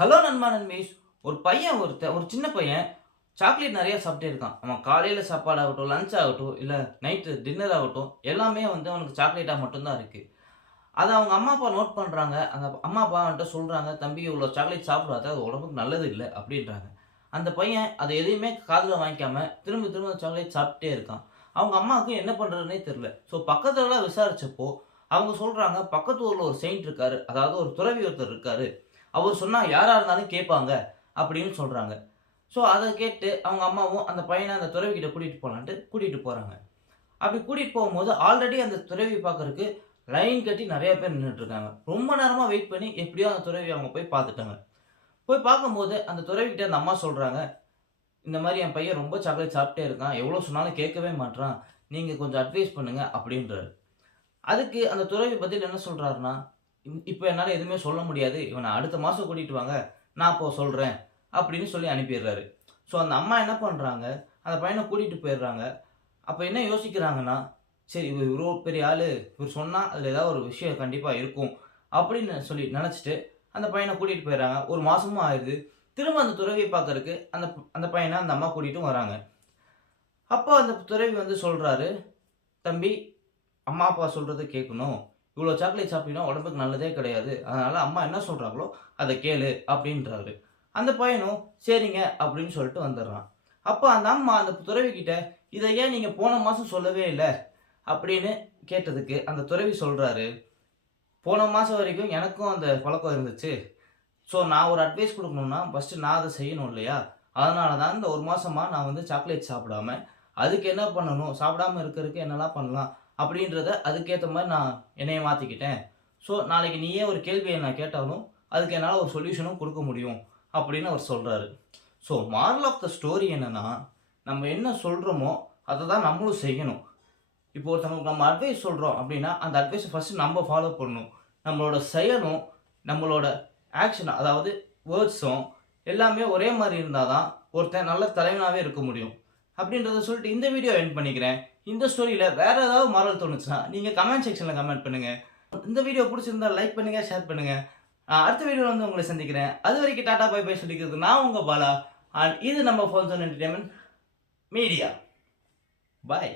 Hello நண்பா நண்பீஸ். ஒரு சின்ன பையன் சாக்லேட் நெறைய சாப்பிட்டே இருக்கான். அவன் காலையில சாப்பாடாகட்டும், லஞ்ச் ஆகட்டும், இல்ல நைட்டு டின்னர் ஆகட்டும், எல்லாமே அவனுக்கு சாக்லேட்டா மட்டும் தான் இருக்கு. அத அவங்க அம்மா, அப்பா நோட் பண்றாங்க. அந்த அம்மா, அப்பா அவன்ட்ட சொல்றாங்க, "தம்பி இவ்வளோ சாக்லேட் சாப்பிடாத. அது உடம்புக்கு நல்லது இல்ல." அப்படின்றாங்க. அந்த பையன் அத எதையுமே காதுல வாங்கிக்காம, திரும்ப திரும்ப சாக்லேட் சாப்பிட்டே இருக்கான். அவங்க அம்மாவுக்கு என்ன பண்றதுன்னே தெரியல. பக்கத்துலலாம் விசாரிச்சப்போ, அவங்க சொல்றாங்க, "பக்கத்து ஊர்ல ஒரு செயிண்ட் இருக்காரு. அதாவது ஒரு துறவி ஒருத்தர் இருக்காரு. அவர் சொன்னா யாரா இருந்தாலும் கேட்பாங்க." அப்படின்னு சொல்றாங்க. அத கேட்டு அவங்க அம்மாவும் அந்த பையன அந்த துறவிகிட்ட கூட்டிட்டு போலான்ட்டு கூட்டிட்டு போறாங்க. அப்படி கூட்டிட்டு போகும்போது, ஆல்ரெடி அந்த துறவி பார்க்கறக்கு லைன் கட்டி நெறைய பேர் நின்னுட்டு இருக்காங்க. ரொம்ப நேரமா வெயிட் பண்ணி எப்படியோ அந்த துறவிய அவங்க போய் பார்த்துட்டாங்க. போய் பார்க்கும்போது அந்த துறவிகிட்ட அந்த அம்மா சொல்றாங்க, "இந்த மாரி என் பையன் ரொம்ப சாக்லேட் சாப்பிட்டே இருக்கான். எவ்வளோ சொன்னாலும் கேட்கவே மாட்றான். நீங்க கொஞ்சம் அட்வைஸ் பண்ணுங்க." அப்படின்றாரு. அதுக்கு அந்த துறவி பதில் என்ன சொல்றாருன்னா, இப்ப என்னால எதுவுமே சொல்ல முடியாது. இவன அடுத்த மாசம் கூட்டிட்டு வாங்க. நான் அப்போ சொல்றேன்." அப்படின்னு சொல்லி அனுப்பிடுறாரு. அந்த அம்மா என்ன பண்றாங்க, அந்த பையன கூட்டிட்டு போயிடுறாங்க. அப்ப என்ன யோசிக்கிறாங்கன்னா, சரி இவரு இவ்ளோ பெரிய ஆளு. இவரு சொன்னா அதுல ஏதாவது ஒரு விஷயம் கண்டிப்பா இருக்கும். அப்படின்னு சொல்லி நெனச்சுட்டு, அந்த பையன கூட்டிட்டு போயிடுறாங்க. 1 மாசமும் ஆயிருது. திரும்ப அந்த துறவிய பார்க்கறக்கு அந்த பையன அந்த அம்மா கூட்டிட்டும் வராங்க. அப்போ அந்த துறவி சொல்றாரு, "தம்பி, அம்மா, அப்பா சொல்றத கேட்கணும். இவ்ளோ சாக்லேட் சாப்பிட்டீன்னா உடம்புக்கு நல்லதே கிடையாது. அதனால அம்மா என்ன சொல்றாங்களோ அத கேளு." அப்படின்றாரு. அந்த பையனும் சரிங்க அப்படின்னு சொல்லிட்டு வந்துடுறான். அப்ப அந்த அம்மா அந்த துறவிகிட்ட, "இத ஏன் நீங்க போன மாசம் சொல்லவே இல்ல?" அப்படின்னு கேட்டதுக்கு அந்த துறவி சொல்றாரு, "போன மாசம் வரைக்கும் எனக்கும் அந்த பழக்கம் இருந்துச்சு. நான் ஒரு அட்வைஸ் குடுக்கணும்னா, ஃபர்ஸ்ட்டு நான் அத செய்யணும் இல்லையா? அதனால தான் இந்த 1 மாசமா நான் சாக்லேட் சாப்பிடாம, அதுக்கு என்ன பண்ணணும்? சாப்பிடாம இருக்கறதுக்கு என்னலாம் பண்ணலாம்? அப்படின்றத அதுக்கேத்த மாரி நான் என்னைய மாத்திக்கிட்டேன். நாளைக்கு நீயே ஒரு கேள்விய நான் கேட்டாலும், அதுக்கு என்னால ஒரு சொல்யூஷனும் குடுக்க முடியும்." அப்படின்னு அவர் சொல்றாரு. மாரல் ஆஃப் த ஸ்டோரி என்னன்னா, நம்ம என்ன சொல்றோமோ, அத தான் நம்மளும் செய்யணும். இப்போ ஒருத்தவங்களுக்கு நம்ம அட்வைஸ் சொல்றோம் அப்படின்னா, அந்த அட்வைஸ ஃபர்ஸ்ட்டு நம்ம ஃபாலோ பண்ணணும். நம்மளோட செயலும், நம்மளோட ஆக்ஷன் அதாவது வேர்ட்ஸும் எல்லாமே ஒரே மாரி இருந்தா தான், ஒருத்தன் நல்ல தலைவனாவே இருக்க முடியும். அப்படின்றத சொல்லிட்டு இந்த வீடியோ எண்ட் பண்ணிக்கிறேன். இந்த ஸ்டோரியில வேற ஏதாவது மாரல் தோணுச்சுன்னா, நீங்க கமெண்ட் செக்ஷன்ல கமெண்ட் பண்ணுங்க. இந்த வீடியோ புடிச்சிருந்தா லைக் பண்ணுங்க, ஷேர் பண்ணுங்க. அடுத்த வீடியோல உங்கள சந்திக்கிறேன். அதுவரைக்கும் டாடா பை பை சொல்லிக்கிறது நான் உங்க பாலா. இது நம்ம ஃபோன் ஜோன் என்டர்டெயின்மென்ட் மீடியா. பாய்.